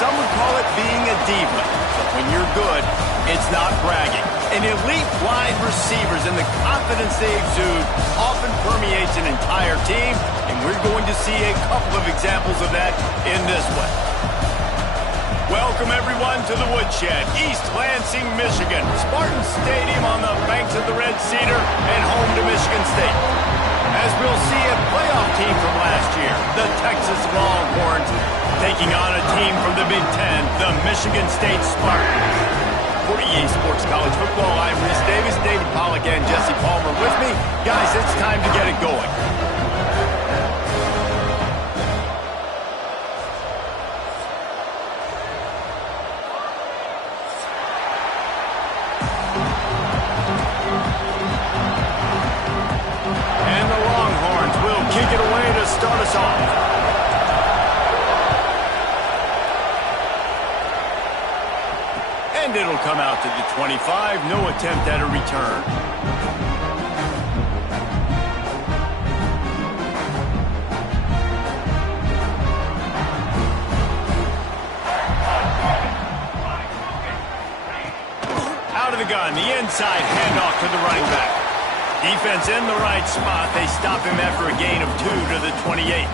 some would call it being a diva. But when you're good, it's not bragging. And elite wide receivers and the confidence they exude often permeates an entire team, and we're going to see a couple of examples of that in this one. Welcome, everyone, to the Woodshed, East Lansing, Michigan. Spartan Stadium on the banks of the Red Cedar and home to Michigan State. As we'll see a playoff team from last year, the Texas Longhorns, taking on a team from the Big Ten, the Michigan State Spartans. For EA Sports College Football, I'm Rhys Davis, David Pollack, and Jesse Palmer with me. Guys, it's time to get it going. And the Longhorns will kick it away to start us off. And it'll come out to the 25. No attempt at a return. Out of the gun, the inside handoff to the running back. Defense in the right spot. They stop him after a gain of 2 to the 28.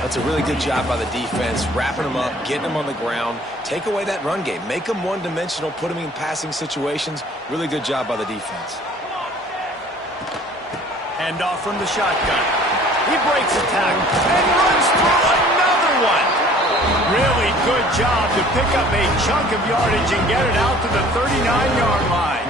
That's a really good job by the defense, wrapping them up, getting them on the ground, take away that run game, make them one-dimensional, put them in passing situations. Really good job by the defense. Handoff from the shotgun. He breaks a tackle and runs through another one. Really good job to pick up a chunk of yardage and get it out to the 39-yard line.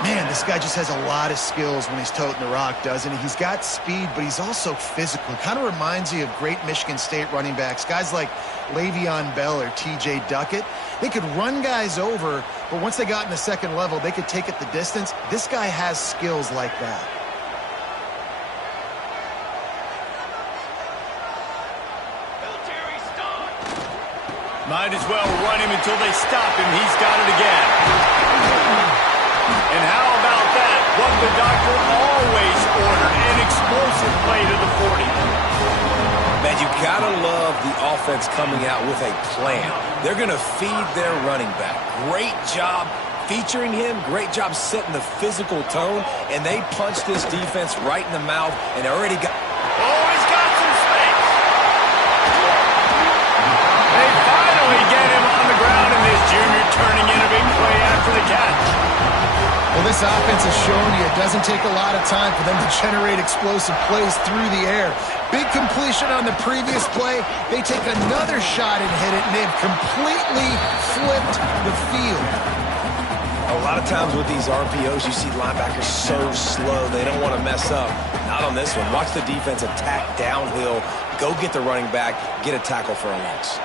Man, this guy just has a lot of skills when he's toting the rock, doesn't he? He's got speed, but he's also physical. Kind of reminds you of great Michigan State running backs, guys like Le'Veon Bell or T.J. Duckett. They could run guys over, but once they got in the second level, they could take it the distance. This guy has skills like that. Might as well run him until they stop him. He's got it again. And how about that? What the doctor always ordered, an explosive play to the 40. Man, you gotta love the offense coming out with a plan. They're gonna feed their running back. Great job featuring him. Great job setting the physical tone. And they punched this defense right in the mouth and already got... Oh, he's got some space. They finally get him on the ground, and this junior turning in a big play after the catch. Well, this offense has shown you it doesn't take a lot of time for them to generate explosive plays through the air. Big completion on the previous play. They take another shot and hit it, and they've completely flipped the field. A lot of times with these RPOs, you see linebackers so slow, they don't want to mess up. Not on this one. Watch the defense attack downhill, go get the running back, get a tackle for a loss.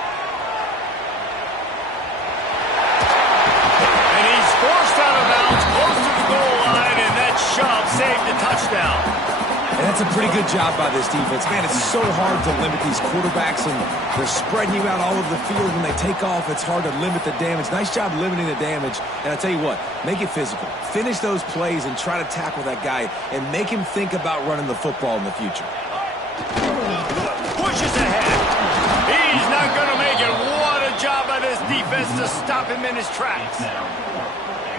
Forced out of bounds, close to the goal line, and that shove saved a touchdown. And that's a pretty good job by this defense. Man, it's so hard to limit these quarterbacks, and they're spreading you out all over the field. When they take off, it's hard to limit the damage. Nice job limiting the damage. And I tell you what, make it physical. Finish those plays and try to tackle that guy and make him think about running the football in the future. Pushes ahead. He's not going to make it. What a job by this defense to stop him in his tracks.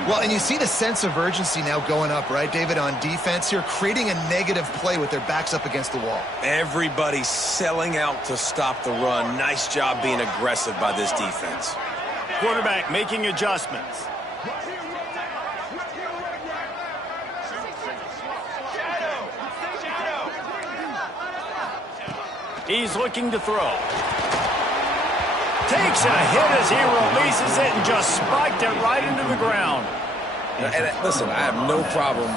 Well, and you see the sense of urgency now going up, right, David, on defense here, creating a negative play with their backs up against the wall. Everybody's selling out to stop the run. Nice job being aggressive by this defense. Quarterback making adjustments. He's looking to throw. Takes a hit as he releases it and just spiked it right into the ground. And listen, I have no problem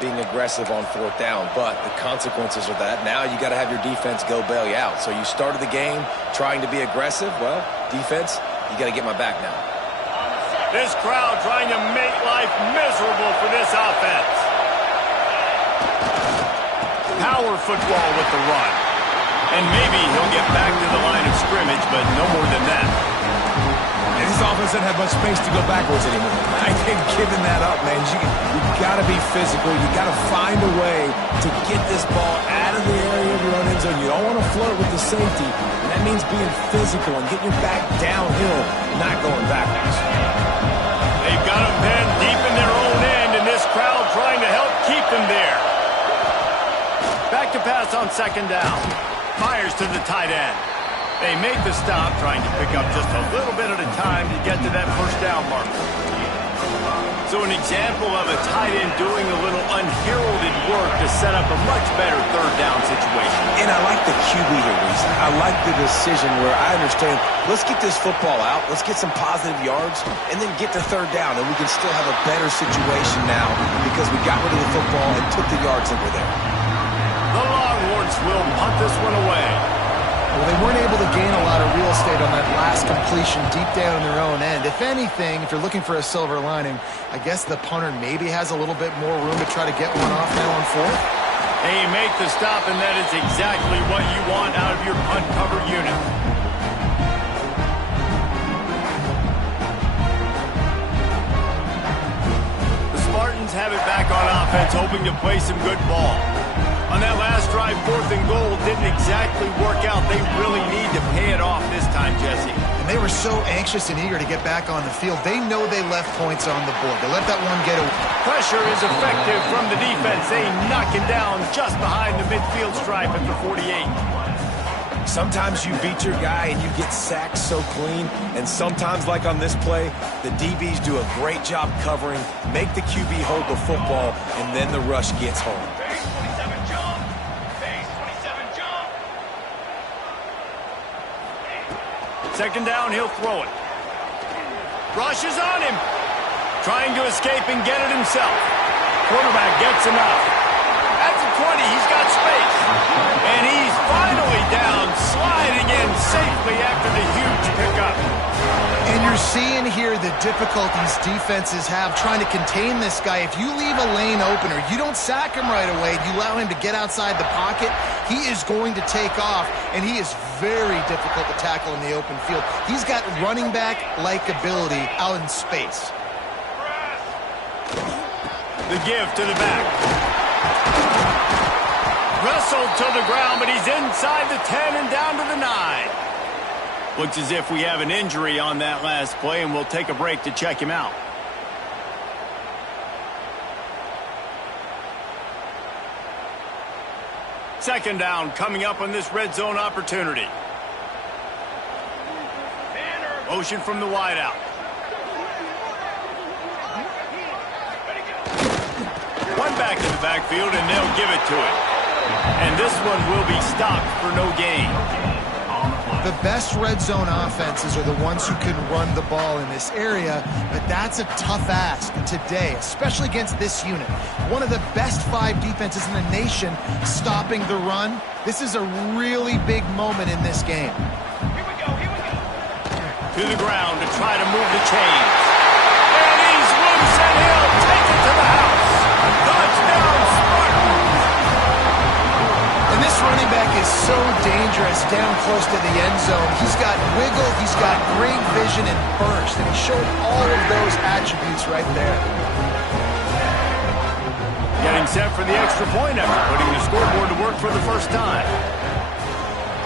being aggressive on fourth down, but the consequences of that, now you got to have your defense go bail you out. So you started the game trying to be aggressive. Well, defense, you got to get my back now. This crowd trying to make life miserable for this offense. Power football with the run. And maybe he'll get back to the line of scrimmage, but no more than that. And This offense doesn't have much space to go backwards anymore. I ain't giving that up, man. You got to be physical. You got to find a way to get this ball out of the area of your own end zone. You don't want to flirt with the safety, and that means being physical and getting your back downhill, not going backwards. They've got them pinned deep in their own end, and this crowd trying to help keep them there. Back to pass on second down. Fires to the tight end. They make the stop, trying to pick up just a little bit at a time to get to that first down marker. So an example of a tight end doing a little unheralded work to set up a much better third down situation. And I like the QB here, Reese. I like the decision where I understand, let's get this football out, let's get some positive yards, and then get to third down, and we can still have a better situation now because we got rid of the football and took the yards that were there. The Longhorns will punt this one away. Well, they weren't able to gain a lot of real estate on that last completion deep down in their own end. If anything, if you're looking for a silver lining, I guess the punter maybe has a little bit more room to try to get one off now on fourth. They make the stop, and that is exactly what you want out of your punt cover unit. The Spartans have it back on offense, hoping to play some good ball. On that last drive, 4th and goal didn't exactly work out. They really need to pay it off this time, Jesse. And they were so anxious and eager to get back on the field. They know they left points on the board. They let that one get away. Pressure is effective from the defense. They knock it down just behind the midfield stripe at the 48. Sometimes you beat your guy and you get sacked so clean, and sometimes, like on this play, the DBs do a great job covering, make the QB hold the football, and then the rush gets home. Second down, he'll throw it. Rushes on him. Trying to escape and get it himself. Quarterback gets enough. At the 20, he's got space. And he's finally down, sliding in safely after the huge pickup. And you're seeing here the difficulties defenses have trying to contain this guy. If you leave a lane open or you don't sack him right away, you allow him to get outside the pocket, he is going to take off, and he is very difficult to tackle in the open field. He's got running back-like ability out in space. The give to the back. Wrestled to the ground, but he's inside the 10 and down to the 9. Looks as if we have an injury on that last play, and we'll take a break to check him out. Second down coming up on this red zone opportunity. Motion from the wideout. One back in the backfield, and they'll give it to him. And this one will be stopped for no gain. The best red zone offenses are the ones who can run the ball in this area, but that's a tough ask today, especially against this unit. One of the best 5 defenses in the nation stopping the run. This is a really big moment in this game. Here we go. To the ground to try to move the chains. And he's loose, and he'll take it to the house. Touchdown, Spartans! And this running back is so dangerous down close to the end zone. He's got wiggle, he's got great vision and burst, and he showed all of those attributes right there. Getting set for the extra point after putting the scoreboard to work for the first time.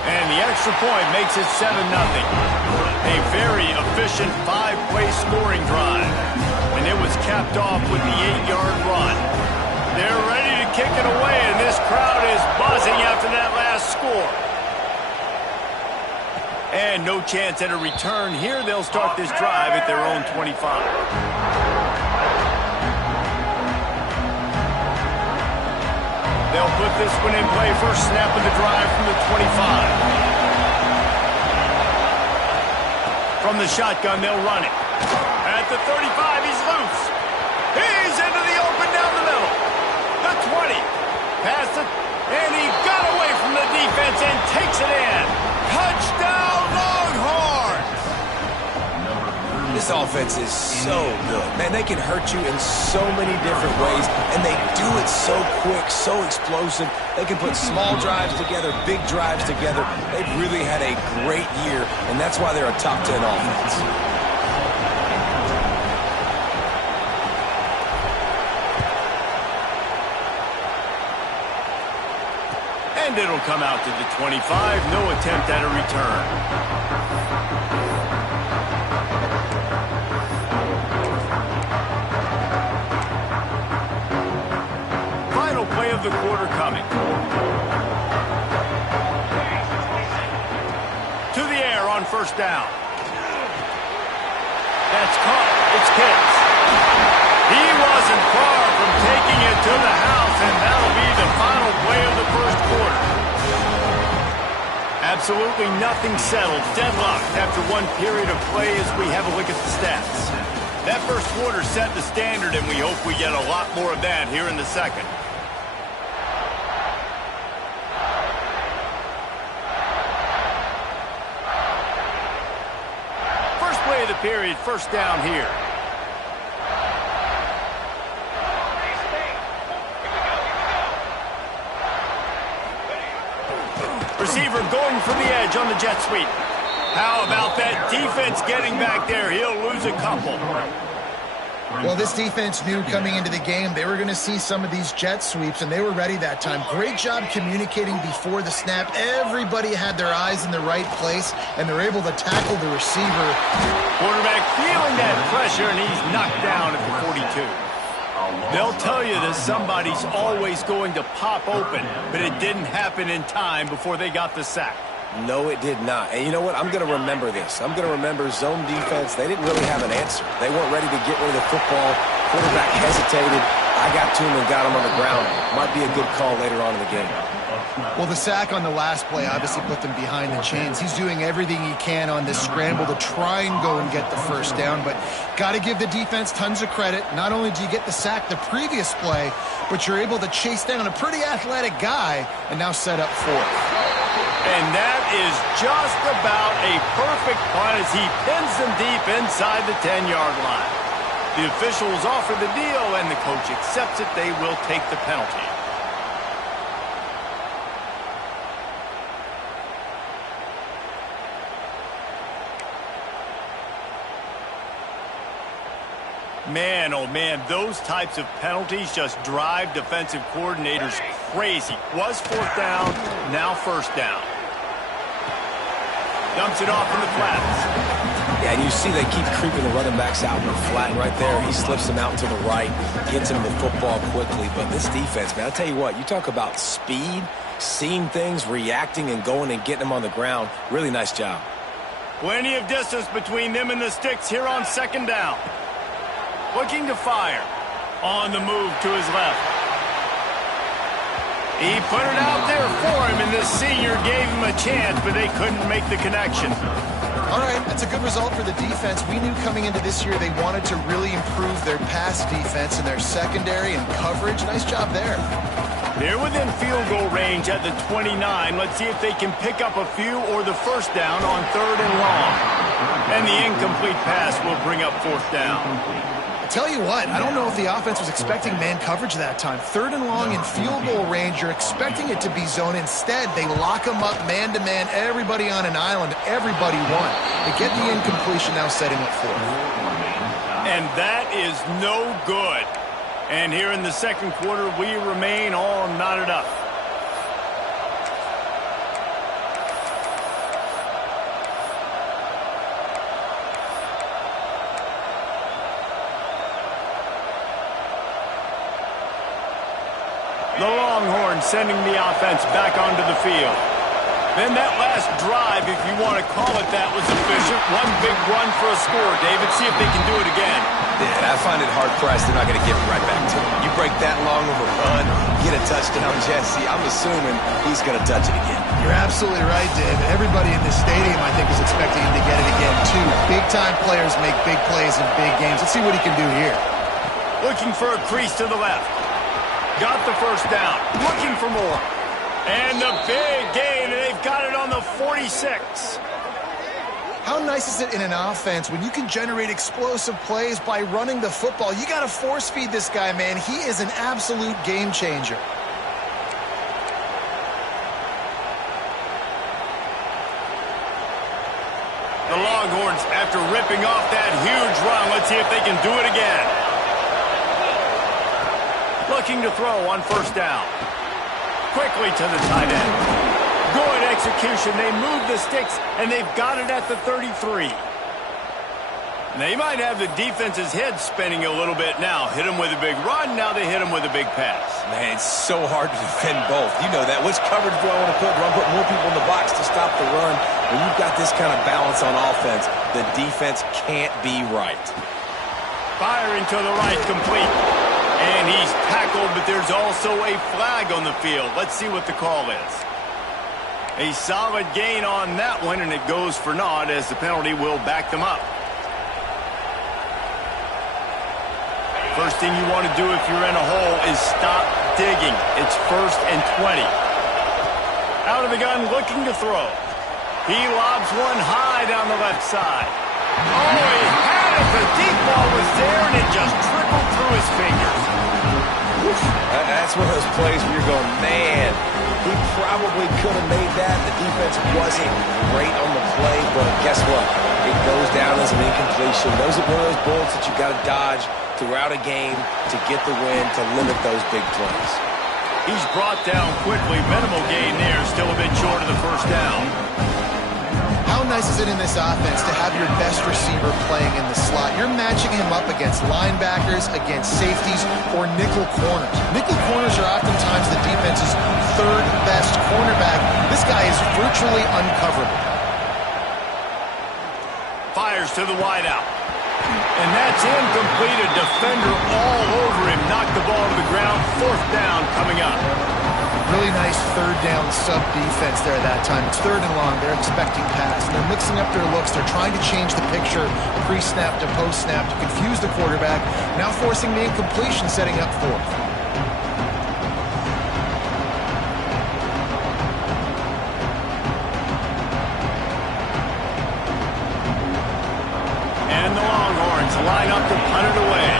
And the extra point makes it 7-0. A very efficient 5-play scoring drive. And it was capped off with the 8-yard run. They're ready to kick it away, and this crowd is buzzing after that last score. And no chance at a return here. They'll start this drive at their own 25. They'll put this one in play. First snap of the drive from the 25. From the shotgun, they'll run it. At the 35, he's loose. He's into the open down the middle. The 20. Past it. And he got away from the defense and takes it in. Touchdown, Longhorns! This offense is so good. Man, they can hurt you in so many different ways, and they do it so quick, so explosive. They can put small drives together, big drives together. They've really had a great year, and that's why they're a top 10 offense. And it'll come out to the 25. No attempt at a return. Final play of the quarter coming. To the air on first down. That's caught. It's Kitts. He wasn't far from taking it to the house, and that'll be the final play of the first quarter. Absolutely nothing settled. Deadlocked after one period of play as we have a look at the stats. That first quarter set the standard, and we hope we get a lot more of that here in the second. First play of the period, first down here. Receiver going for the edge on the jet sweep. How about that defense getting back there? He'll lose a couple. Well, this defense knew coming into the game they were going to see some of these jet sweeps, and they were ready that time. Great job communicating before the snap. Everybody had their eyes in the right place, and they're able to tackle the receiver. Quarterback feeling that pressure, and he's knocked down at the 42. They'll tell you that somebody's always going to pop open, but it didn't happen in time before they got the sack. No, it did not. And you know what? I'm going to remember this. I'm going to remember zone defense. They didn't really have an answer. They weren't ready to get rid of the football. Quarterback hesitated. I got to him and got him on the ground. Might be a good call later on in the game. Well, the sack on the last play obviously put them behind the chains. He's doing everything he can on this scramble to try and go and get the first down, but got to give the defense tons of credit. Not only do you get the sack the previous play, but you're able to chase down a pretty athletic guy and now set up fourth. And that is just about a perfect punt as he pins them deep inside the 10-yard line. The officials offer the deal, and the coach accepts it. They will take the penalty. Man, oh man, those types of penalties just drive defensive coordinators crazy. Was fourth down, now first down. Dumps it off in the flats. Yeah, and you see they keep creeping the running backs out in the flat right there. He slips them out to the right, gets him the football quickly. But this defense, man, I'll tell you what, you talk about speed, seeing things, reacting, and going and getting them on the ground. Really nice job. Plenty of distance between them and the sticks here on second down. Looking to fire. On the move to his left. He put it out there for him, and this senior gave him a chance, but they couldn't make the connection. All right, that's a good result for the defense. We knew coming into this year they wanted to really improve their pass defense and their secondary and coverage. Nice job there. They're within field goal range at the 29. Let's see if they can pick up a few or the first down on third and long. And the incomplete pass will bring up fourth down. Tell you what, I don't know if the offense was expecting man coverage that time. Third and long in field goal range, you're expecting it to be zone. Instead, they lock them up man-to-man, everybody on an island, everybody won. They get the incompletion, now setting up fourth. And that is no good. And here in the second quarter, we remain all knotted up. The Longhorns sending the offense back onto the field. Then that last drive, if you want to call it that, was efficient. One big run for a score, David. See if they can do it again. Yeah, I find it hard-pressed. They're not going to give it right back to him. You break that long of a run, get a touchdown, Jesse. I'm assuming he's going to touch it again. You're absolutely right, David. Everybody in this stadium, I think, is expecting him to get it again, too. Big-time players make big plays in big games. Let's see what he can do here. Looking for a crease to the left. Got the first down. Looking for more. And the big gain, and they've got it on the 46. How nice is it in an offense when you can generate explosive plays by running the football? You got to force feed this guy, man. He is an absolute game changer. The Longhorns, after ripping off that huge run, let's see if they can do it again. Looking to throw on first down. quickly to the tight end. Good execution. They move the sticks, and they've got it at the 33. They might have the defense's head spinning a little bit now. Hit him with a big run, now they hit him with a big pass. Man, it's so hard to defend both. You know that. Which coverage do I want to put? Do I put more people in the box to stop the run? When you've got this kind of balance on offense, the defense can't be right. Firing to the right, complete. And he's tackled, but there's also a flag on the field. Let's see what the call is. A solid gain on that one, and it goes for naught as the penalty will back them up. First thing you want to do if you're in a hole is stop digging. It's 1st and 20. Out of the gun, looking to throw. He lobs one high down the left side. Oh, he had it. The deep ball was there, and it just trickled through his fingers. That's one of those plays where you're going, man, he probably could have made that. The defense wasn't great on the play, but guess what? It goes down as an incompletion. Those are one of those bullets that you got to dodge throughout a game to get the win, to limit those big plays. He's brought down quickly. Minimal gain there. Still a bit short of the first down. How nice is it in this offense to have your best receiver playing in the slot? You're matching him up against linebackers, against safeties, or nickel corners. Nickel corners are oftentimes the defense's 3rd best cornerback. This guy is virtually uncoverable. Fires to the wideout. And that's incomplete. A defender all over him. Knocked the ball to the ground. 4th down coming up. Really nice 3rd down sub defense there that time. It's 3rd and long. They're expecting pass. And they're mixing up their looks. They're trying to change the picture pre-snap to post-snap to confuse the quarterback. Now forcing the incompletion, setting up 4th. Line up to punt it away.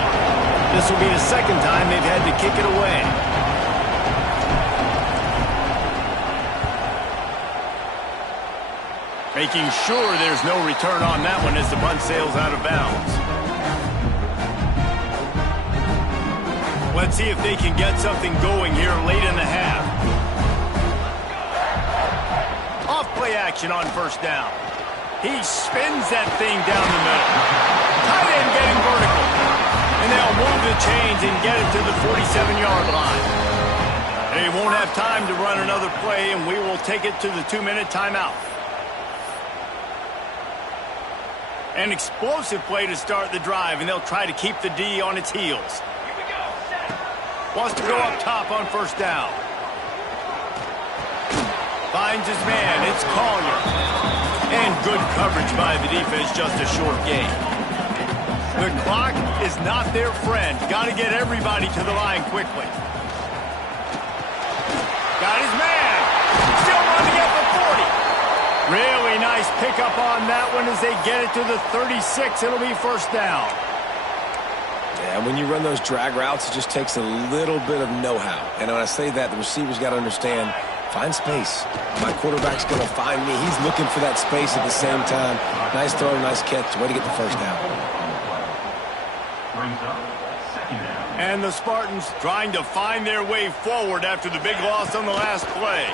This will be the 2nd time they've had to kick it away. Making sure there's no return on that one as the punt sails out of bounds. Let's see if they can get something going here late in the half. Off play action on 1st down. He spins that thing down the middle. Tight end getting vertical. And they'll move the chains and get it to the 47-yard line. They won't have time to run another play, and we will take it to the 2-minute timeout. An explosive play to start the drive, and they'll try to keep the D on its heels. Wants to go up top on 1st down. Finds his man. It's Collier. And good coverage by the defense, just a short gain. The clock is not their friend. Got to get everybody to the line quickly. Got his man. Still running at the 40. Really nice pickup on that one as they get it to the 36. It'll be 1st down. Yeah, when you run those drag routes, it just takes a little bit of know-how. And when I say that, the receiver's got to understand, find space. My quarterback's going to find me. He's looking for that space at the same time. Nice throw, nice catch. Way to get the 1st down. And the Spartans trying to find their way forward after the big loss on the last play.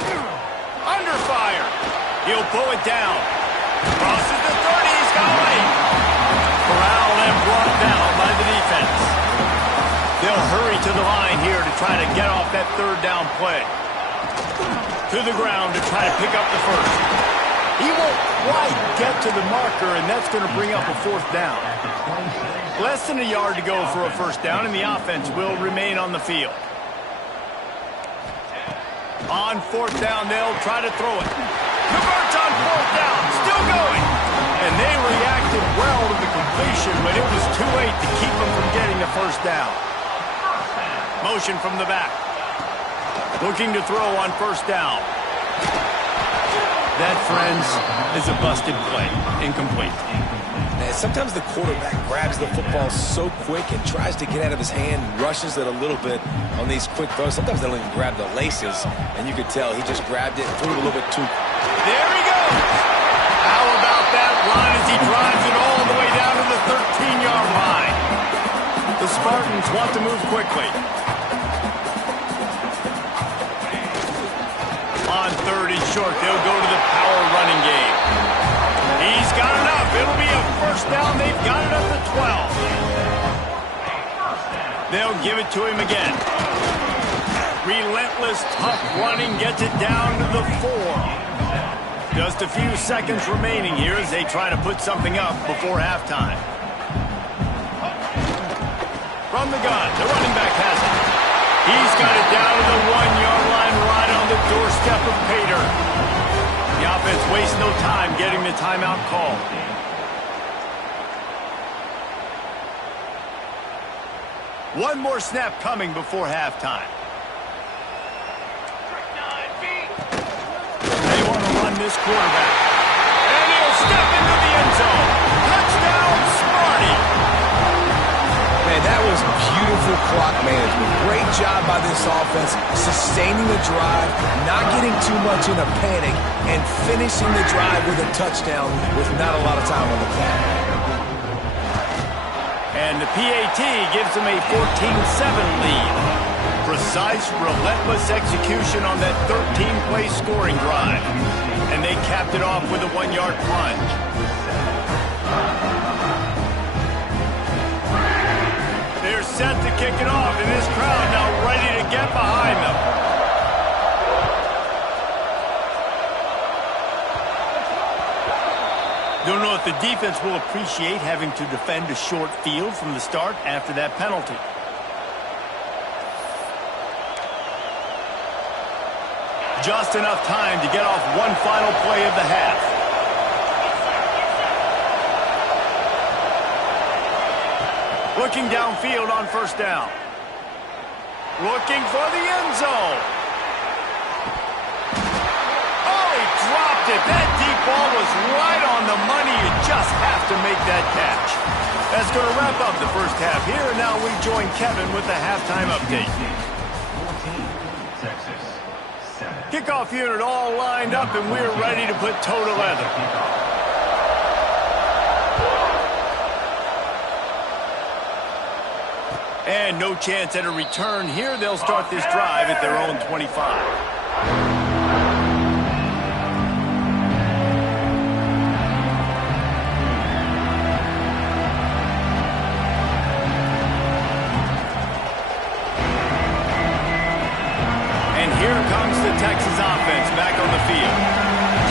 Under fire. He'll pull it down. Crosses the 30. He's got late. Corralled and brought down by the defense. They'll hurry to the line here to try to get off that 3rd down play. To the ground to try to pick up the 1st. He won't quite get to the marker, and that's going to bring up a 4th down. Less than a yard to go for a 1st down, and the offense will remain on the field. On 4th down, they'll try to throw it. Converts on 4th down, still going. And they reacted well to the completion, but it was too late to keep them from getting the 1st down. Motion from the back. Looking to throw on 1st down. That, friends, is a busted play. Incomplete. And sometimes the quarterback grabs the football so quick and tries to get out of his hand, rushes it a little bit on these quick throws. Sometimes they don't even grab the laces, and you could tell he just grabbed it and threw it a little bit too. There he goes. How about that run as he drives it all the way down to the 13-yard line? The Spartans want to move quickly. On third and short, they'll go to the power running game. He's got enough. It'll be a first down. They've got it up to 12. They'll give it to him again. Relentless, tough running gets it down to the 4. Just a few seconds remaining here as they try to put something up before halftime. From the gun, the running back has it. He's got it down to the 1-yard line right on the doorstep of Pater. The offense wastes no time getting the timeout call. One more snap coming before halftime. They want to run this quarterback. And he'll step into the end zone. Touchdown, Smarty. Man, that was beautiful clock management. Great job by this offense, sustaining the drive, not getting too much in a panic, and finishing the drive with a touchdown with not a lot of time on the clock. And the PAT gives them a 14-7 lead. Precise, relentless execution on that 13-play scoring drive. And they capped it off with a 1-yard plunge. They're set to kick it off, and this crowd now ready to get behind them. Don't know if the defense will appreciate having to defend a short field from the start after that penalty. Just enough time to get off one final play of the half. Looking downfield on first down. Looking for the end zone. Oh, he dropped it. That deep ball was right on the money. You just have to make that catch. That's going to wrap up the first half here. And now we join Kevin with the halftime update. Kickoff unit all lined up, and we're ready to put toe to leather. And no chance at a return here. They'll start this drive at their own 25. Texas offense back on the field.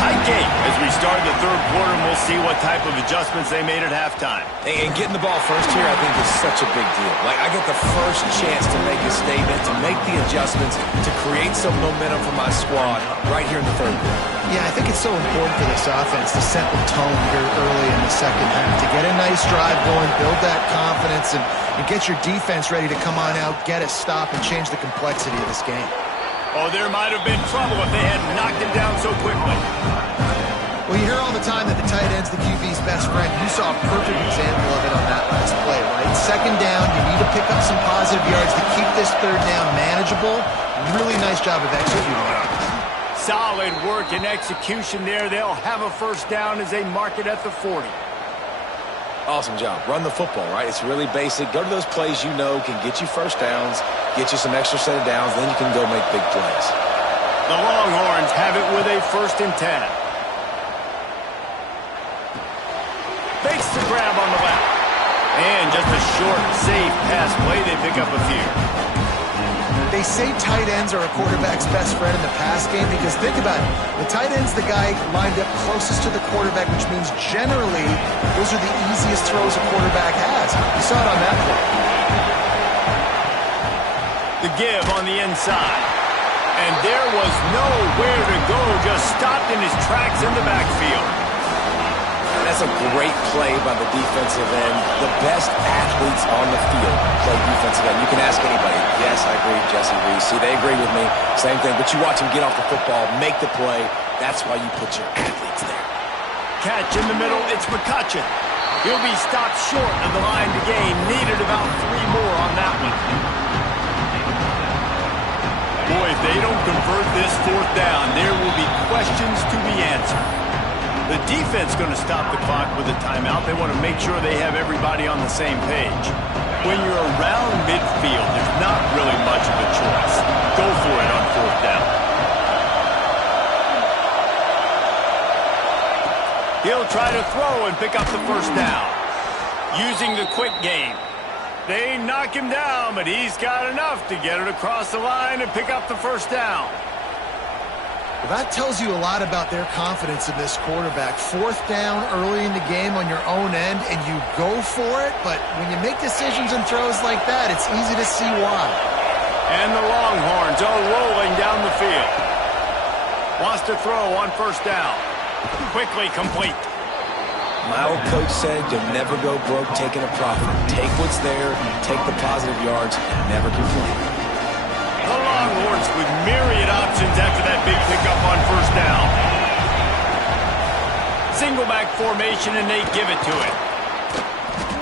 Tight game as we start the third quarter, and we'll see what type of adjustments they made at halftime. And getting the ball first here, I think, is such a big deal. Like, I get the first chance to make a statement, to make the adjustments, to create some momentum for my squad right here in the third quarter. Yeah, I think it's so important for this offense to set the tone here early in the second half, to get a nice drive going, build that confidence, and get your defense ready to come on out, get a stop, and change the complexity of this game. Oh, there might have been trouble if they hadn't knocked him down so quickly. Well, you hear all the time that the tight end's the QB's best friend. You saw a perfect example of it on that last play, right? Second down, you need to pick up some positive yards to keep this third down manageable. Really nice job of executing it. Solid work and execution there. They'll have a first down as they mark it at the 40. Awesome job. Run the football, right? It's really basic. Go to those plays you know can get you first downs, get you some extra set of downs, then you can go make big plays. The Longhorns have it with a 1st and 10. Fakes the grab on the left. And just a short, safe pass play. They pick up a few. They say tight ends are a quarterback's best friend in the pass game because think about it. The tight end's the guy lined up closest to the quarterback, which means generally those are the easiest throws a quarterback has. You saw it on that play. The give on the inside. And there was nowhere to go, just stopped in his tracks in the backfield. That's a great play by the defensive end. The best athletes on the field play defensive end. You can ask anybody. Yes, I agree, Jesse Reese. See, they agree with me. Same thing. But you watch him get off the football, make the play. That's why you put your athletes there. Catch in the middle. It's McCutcheon. He'll be stopped short of the line to gain. Needed about 3 more on that one. Boy, if they don't convert this 4th down, there will be questions to be answered. The defense going to stop the clock with a timeout. They want to make sure they have everybody on the same page. When you're around midfield, there's not really much of a choice. Go for it on 4th down. He'll try to throw and pick up the first down. Using the quick game. They knock him down, but he's got enough to get it across the line and pick up the first down. Well, that tells you a lot about their confidence in this quarterback. Fourth down early in the game on your own end, and you go for it, but when you make decisions and throws like that, it's easy to see why. And the Longhorns are rolling down the field. Wants to throw on first down. Quickly complete. My old coach said you'll never go broke taking a profit. Take what's there, take the positive yards, and never complain. The Longhorns with myriad options after that big pickup on first down. Single back formation, and they give it to him.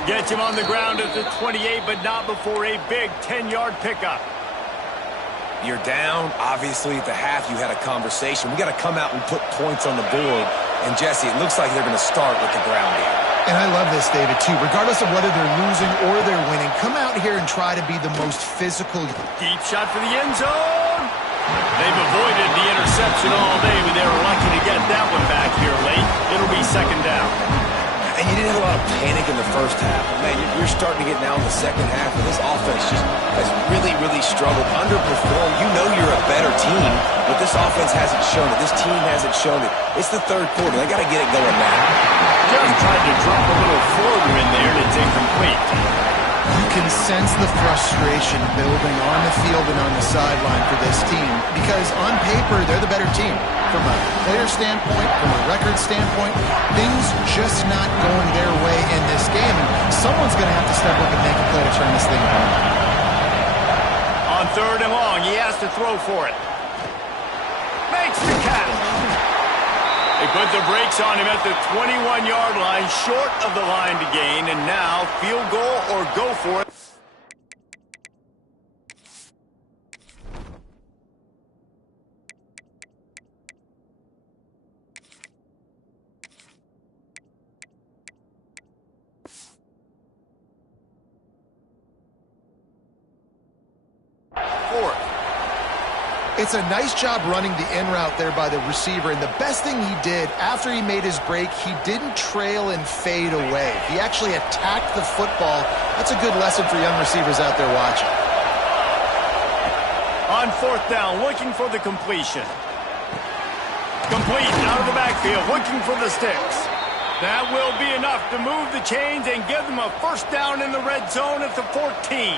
Gets him on the ground at the 28, but not before a big 10-yard pickup. You're down. Obviously, at the half, you had a conversation. We got to come out and put points on the board. And, Jesse, it looks like they're going to start with the ground game. And I love this, David, too. Regardless of whether they're losing or they're winning, come out here and try to be the most physical. Deep shot for the end zone. They've avoided the interception all day, but they were lucky to get that one back here late. It'll be second down. And you didn't have a lot of panic in the first half. Man, you're starting to get now in the second half, and this offense just has really, really struggled, underperformed. You know you're a better team, but this offense hasn't shown it. This team hasn't shown it. It's the third quarter. They got to get it going now. Just tried to drop a little further in there, and it's incomplete. You can sense the frustration building on the field and on the sideline for this team because on paper, they're the better team. From a player standpoint, from a record standpoint, things just not going their way in this game. And someone's going to have to step up and make a play to turn this thing around. On third and long, he has to throw for it. Makes the catch. They put the brakes on him at the 21-yard line, short of the line to gain, and now field goal or go for it. It's a nice job running the in route there by the receiver, and the best thing he did after he made his break, he didn't trail and fade away. He actually attacked the football. That's a good lesson for young receivers out there watching. On fourth down, looking for the completion. Complete out of the backfield, looking for the sticks. That will be enough to move the chains and give them a first down in the red zone at the 14.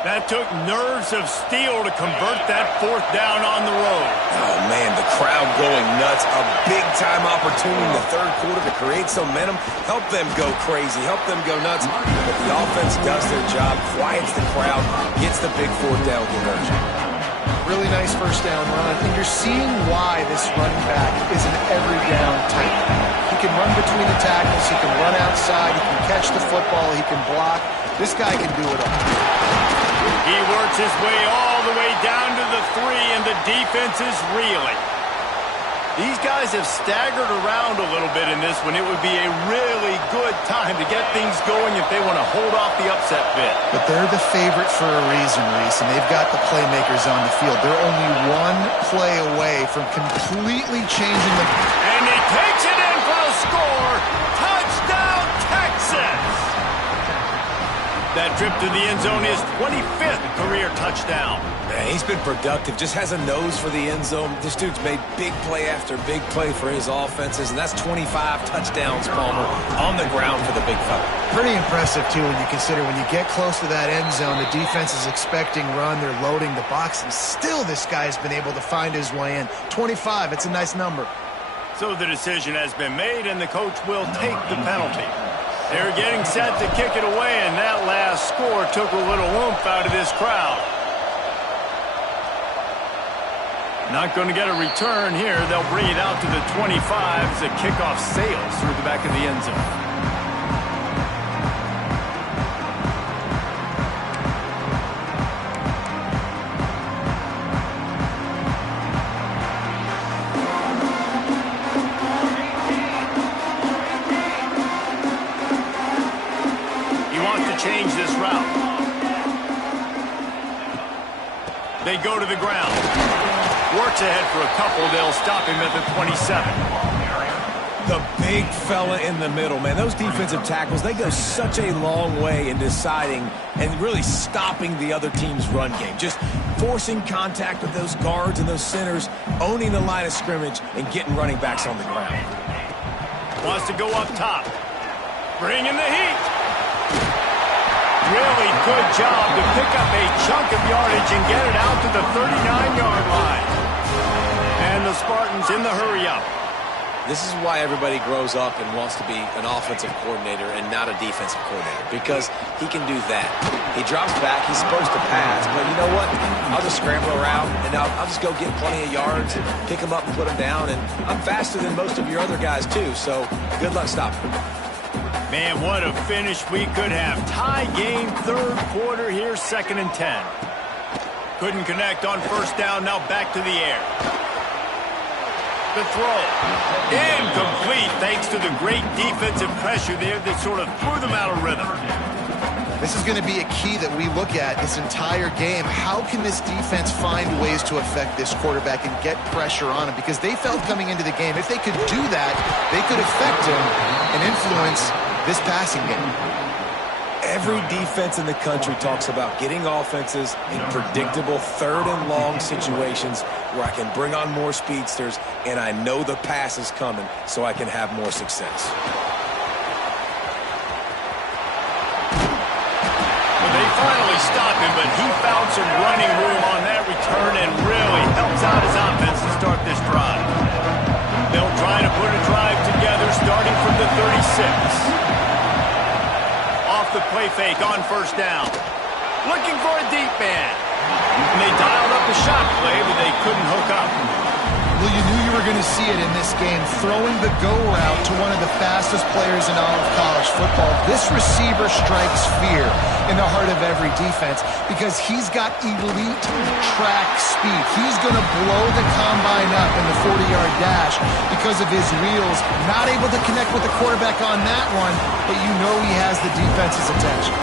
That took nerves of steel to convert that fourth down on the road. Oh, man, the crowd going nuts. A big-time opportunity in the third quarter to create some momentum. Help them go crazy. Help them go nuts. But the offense does their job, quiets the crowd, gets the big fourth down conversion. Really nice first down run. And you're seeing why this running back is an every-down type. He can run between the tackles. He can run outside. He can catch the football. He can block. This guy can do it all. He works his way all the way down to the 3, and the defense is reeling. These guys have staggered around a little bit in this one. It would be a really good time to get things going if they want to hold off the upset bid. But they're the favorite for a reason, Reese, and they've got the playmakers on the field. They're only one play away from completely changing the... And he takes it in for a score. Touchdown, Texas! That trip to the end zone is 25th career touchdown. Man, he's been productive, just has a nose for the end zone. This dude's made big play after big play for his offenses, and that's 25 touchdowns, Palmer, on the ground for the big fella. Pretty impressive, too, when you consider when you get close to that end zone, the defense is expecting run, they're loading the box, and still this guy's been able to find his way in. 25, it's a nice number. So the decision has been made, and the coach will take the penalty. They're getting set to kick it away, and that last score took a little oomph out of this crowd. Not going to get a return here. They'll bring it out to the 25 as the kickoff sails through the back of the end zone. Change this route. They go to the ground. Works ahead for a couple. They'll stop him at the 27. The big fella in the middle, man. Those defensive tackles, they go such a long way in deciding and really stopping the other team's run game. Just forcing contact with those guards and those centers, owning the line of scrimmage, and getting running backs on the ground. Wants to go up top. Bringing the heat. Really good job to pick up a chunk of yardage and get it out to the 39-yard line. And the Spartans in the hurry-up. This is why everybody grows up and wants to be an offensive coordinator and not a defensive coordinator, because he can do that. He drops back, he's supposed to pass, but you know what? I'll just scramble around, and I'll just go get plenty of yards, pick them up and put them down, and I'm faster than most of your other guys too, so good luck stopping. Man, what a finish we could have. Tie game, third quarter here, 2nd and 10. Couldn't connect on first down, now back to the air. The throw. Incomplete thanks to the great defensive pressure there that sort of threw them out of rhythm. This is going to be a key that we look at this entire game. How can this defense find ways to affect this quarterback and get pressure on him? Because they felt coming into the game, if they could do that, they could affect him and influence this passing game. Every defense in the country talks about getting offenses in predictable 3rd and long situations where I can bring on more speedsters and I know the pass is coming so I can have more success. Well, they finally stopped him, but he found some running room on that return and really helps out his offense to start this drive. They'll try to put a drive together starting from the 36. The play fake on first down. Looking for a deep man. And they dialed up a shot play, but they couldn't hook up. Well, you knew you were going to see it in this game, throwing the go route to one of the fastest players in all of college football. This receiver strikes fear in the heart of every defense because he's got elite track speed. He's going to blow the combine up in the 40-yard dash because of his wheels. Not able to connect with the quarterback on that one, but you know he has the defense's attention.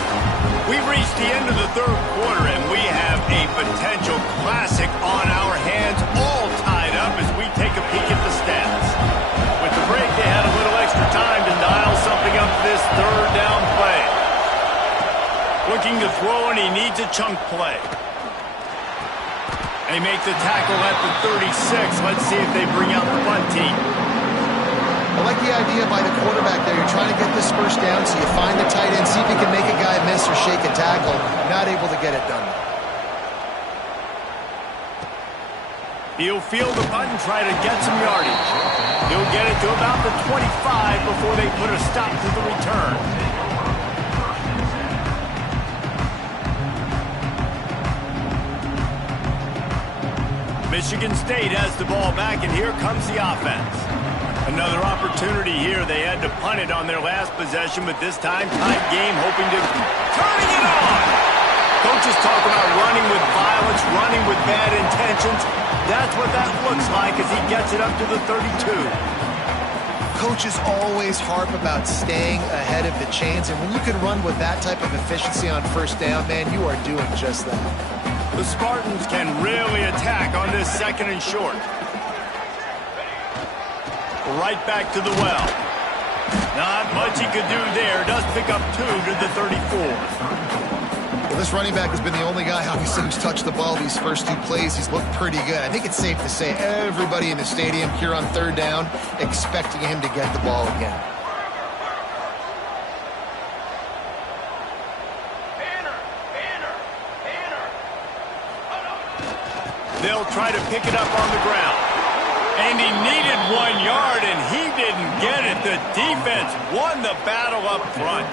We've reached the end of the third quarter, and we have a potential classic on our hands, all tied up as we take a peek at the stats. With the break, they had a little extra time to dial something up this third down play. Looking to throw, and he needs a chunk play. They make the tackle at the 36. Let's see if they bring out the punt team. I like the idea by the quarterback there. You're trying to get this first down, so you find the tight end, see if you can make a guy miss or shake a tackle. Not able to get it done. He'll field the punt and try to get some yardage. He'll get it to about the 25 before they put a stop to the return. Michigan State has the ball back, and here comes the offense. Another opportunity here. They had to punt it on their last possession, but this time, tight game, hoping to... Turning it on! Coaches talk about running with violence, running with bad intentions. That's what that looks like as he gets it up to the 32. Coaches always harp about staying ahead of the chains, and when you can run with that type of efficiency on first down, man, you are doing just that. The Spartans can really attack on this 2nd and short. Right back to the well. Not much he could do there. Does pick up 2 to the 34. Well, this running back has been the only guy, obviously, who's touched the ball these first 2 plays. He's looked pretty good. I think it's safe to say everybody in the stadium here on third down expecting him to get the ball again. They'll try to pick it up on the ground. And he needed 1 yard, and he didn't get it. The defense won the battle up front.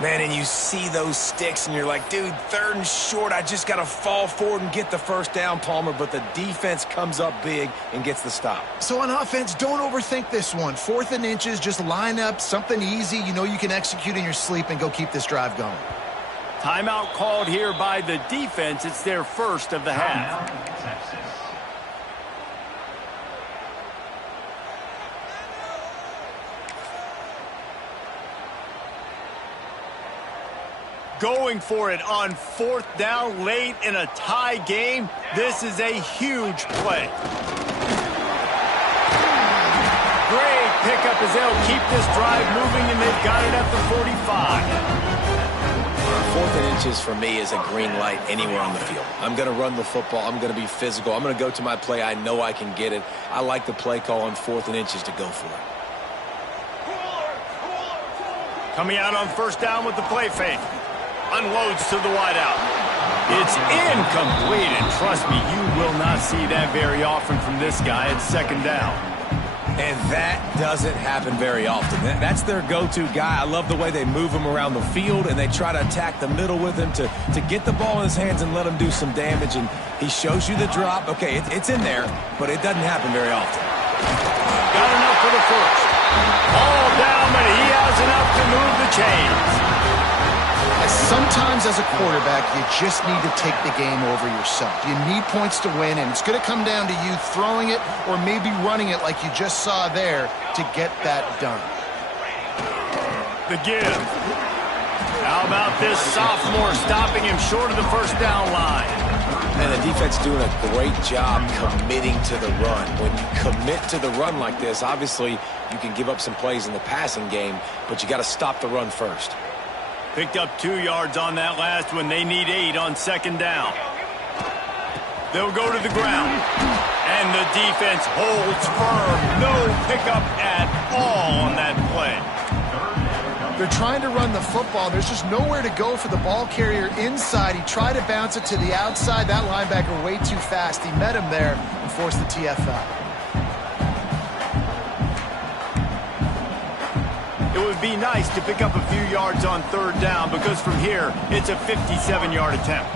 Man, and you see those sticks, and you're like, dude, 3rd and short, I just got to fall forward and get the first down, Palmer, but the defense comes up big and gets the stop. So on offense, don't overthink this one. 4th and inches, just line up something easy you know you can execute in your sleep and go keep this drive going. Timeout called here by the defense. It's their first of the half. Going for it on 4th down late in a tie game. This is a huge play. Great pickup as they'll keep this drive moving, and they've got it at the 45. 4th and inches for me is a green light anywhere on the field. I'm going to run the football. I'm going to be physical. I'm going to go to my play. I know I can get it. I like the play call on 4th and inches to go for it. Coming out on 1st down with the play fake. Unloads to the wideout. It's incomplete, and trust me, you will not see that very often from this guy at 2nd down. And that doesn't happen very often. That's their go-to guy. I love the way they move him around the field, and they try to attack the middle with him to get the ball in his hands and let him do some damage. And he shows you the drop. Okay, it's in there, but it doesn't happen very often. Got enough for the 1st. All down, but he has enough to move the chains. Sometimes as a quarterback, you just need to take the game over yourself. You need points to win, and it's going to come down to you throwing it or maybe running it like you just saw there to get that done. The give. How about this sophomore stopping him short of the 1st down line? And the defense doing a great job committing to the run. When you commit to the run like this, obviously you can give up some plays in the passing game, but you got to stop the run first. Picked up 2 yards on that last one. They need 8 on 2nd down. They'll go to the ground. And the defense holds firm. No pickup at all on that play. They're trying to run the football. There's just nowhere to go for the ball carrier inside. He tried to bounce it to the outside. That linebacker way too fast. He met him there and forced the TFL. It would be nice to pick up a few yards on 3rd down because from here, it's a 57-yard attempt.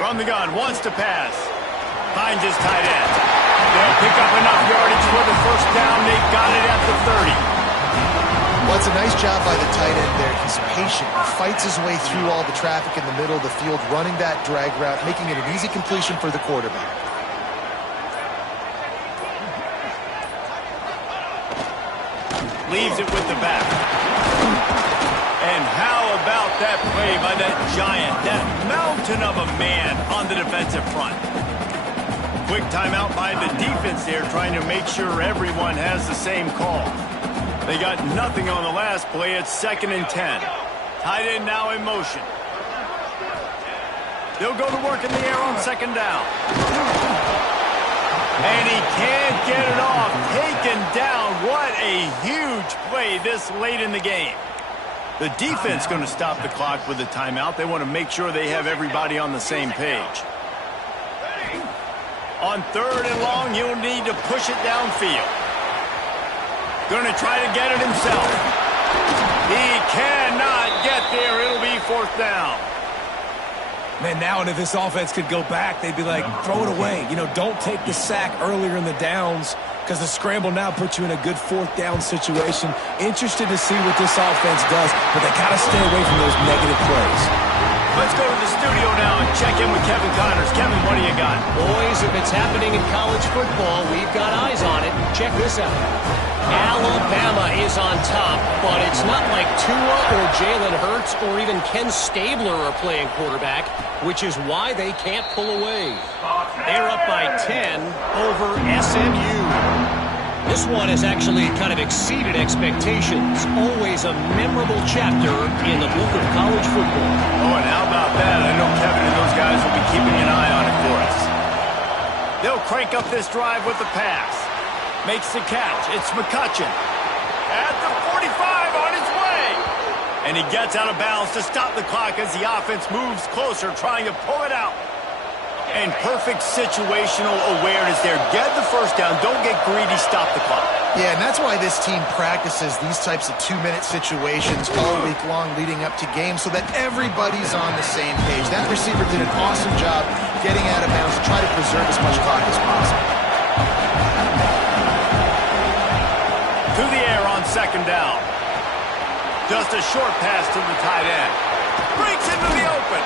From the gun, wants to pass. Finds his tight end. They'll pick up enough yardage for the 1st down. They've got it at the 30. Well, it's a nice job by the tight end there. He's patient. He fights his way through all the traffic in the middle of the field, running that drag route, making it an easy completion for the quarterback. Leaves it with the back. And how about that play by that giant, that mountain of a man on the defensive front? Quick timeout by the defense there, trying to make sure everyone has the same call. They got nothing on the last play. It's 2nd and 10. Tight end now in motion. They'll go to work in the air on 2nd down. And he can't get it off. Taken down. What a huge play this late in the game. The defense going to stop the clock with a timeout. They want to make sure they have everybody on the same page. On 3rd and long, he'll need to push it downfield. Going to try to get it himself. He cannot get there. It'll be 4th down. Man, now and if this offense could go back, they'd be like, throw it away. You know, don't take the sack earlier in the downs because the scramble now puts you in a good 4th down situation. Interested to see what this offense does, but they got to stay away from those negative plays. Let's go to the studio now and check in with Kevin Connors. Kevin, what do you got? Boys, if it's happening in college football, we've got eyes on it. Check this out. Alabama is on top, but it's not like Tua or Jalen Hurts or even Ken Stabler are playing quarterback, which is why they can't pull away. They're up by 10 over SMU. This one has actually kind of exceeded expectations. Always a memorable chapter in the book of college football. Oh, and how about that? I know Kevin and those guys will be keeping an eye on it for us. They'll crank up this drive with the pass. Makes the catch. It's McCutcheon. At the 45 on his way. And he gets out of bounds to stop the clock as the offense moves closer, trying to pull it out. And perfect situational awareness there. Get the 1st down. Don't get greedy. Stop the clock. Yeah, and that's why this team practices these types of 2-minute situations all week long leading up to games so that everybody's on the same page. That receiver did an awesome job getting out of bounds to try to preserve as much clock as possible. To the air on 2nd down. Just a short pass to the tight end. Breaks into the open.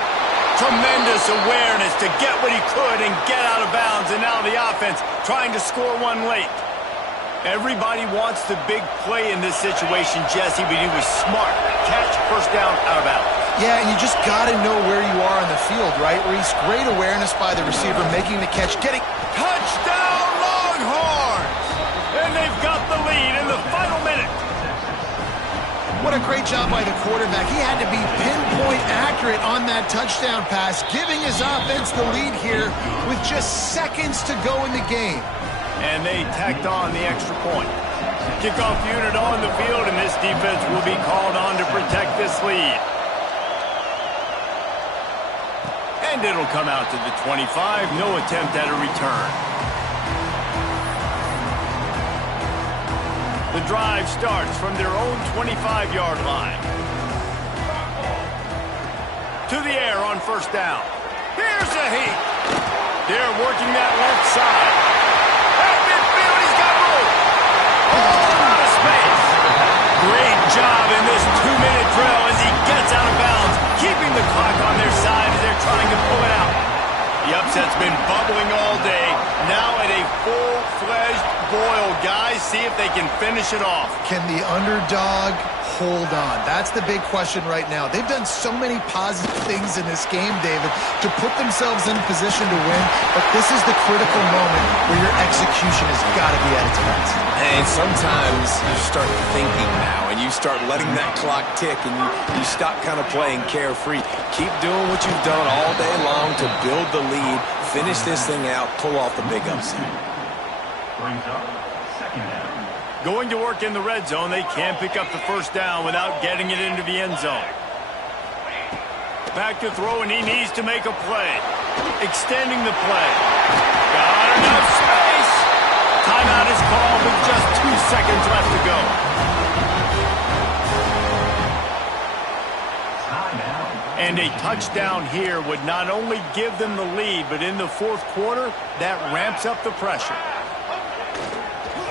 Tremendous awareness to get what he could and get out of bounds. And now the offense trying to score one late. Everybody wants the big play in this situation, Jesse, but he was smart. Catch, 1st down, out of bounds. Yeah, and you just got to know where you are on the field, right? Reese, great awareness by the receiver, making the catch, getting... Touchdown, Longhorns! And they've got the lead in the What a great job by the quarterback. He had to be pinpoint accurate on that touchdown pass, giving his offense the lead here with just seconds to go in the game. And they tacked on the extra point. Kickoff unit on the field, and this defense will be called on to protect this lead. And it'll come out to the 25. No attempt at a return. The drive starts from their own 25-yard line. To the air on first down. Here's a heat. They're working that left side. At midfield, he's got room. Oh, out of space. Great job in this 2-minute drill as he gets out of bounds, keeping the clock on their side as they're trying to pull it out. The upset's been bubbling all day. Now at a full-fledged boil, guys. See if they can finish it off. Can the underdog hold on? That's the big question right now. They've done so many positive things in this game, David, to put themselves in position to win, but this is the critical moment where your execution has got to be at its best. And sometimes you start thinking now, and you start letting that clock tick, and you stop kind of playing carefree. Keep doing what you've done all day long to build the lead, finish this thing out, pull off the big upset. Going to work in the red zone. They can't pick up the first down without getting it into the end zone. Back to throw, and he needs to make a play. Extending the play. Got enough space. Timeout is called with just 2 seconds left to go. And a touchdown here would not only give them the lead, but in the fourth quarter, that ramps up the pressure.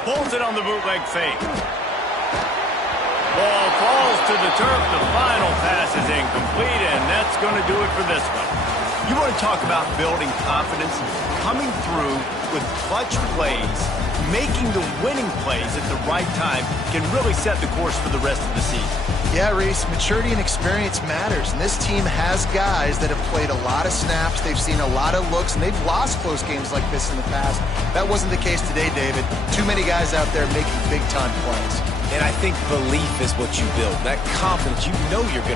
Pulls it on the bootleg fake. Ball falls to the turf. The final pass is incomplete, and that's going to do it for this one. You want to talk about building confidence? Coming through with clutch plays, making the winning plays at the right time can really set the course for the rest of the season. Yeah, Reese, maturity and experience matters, and this team has guys that have played a lot of snaps, they've seen a lot of looks, and they've lost close games like this in the past. That wasn't the case today, David. Too many guys out there making big-time plays. And I think belief is what you build. That confidence, you know you're going to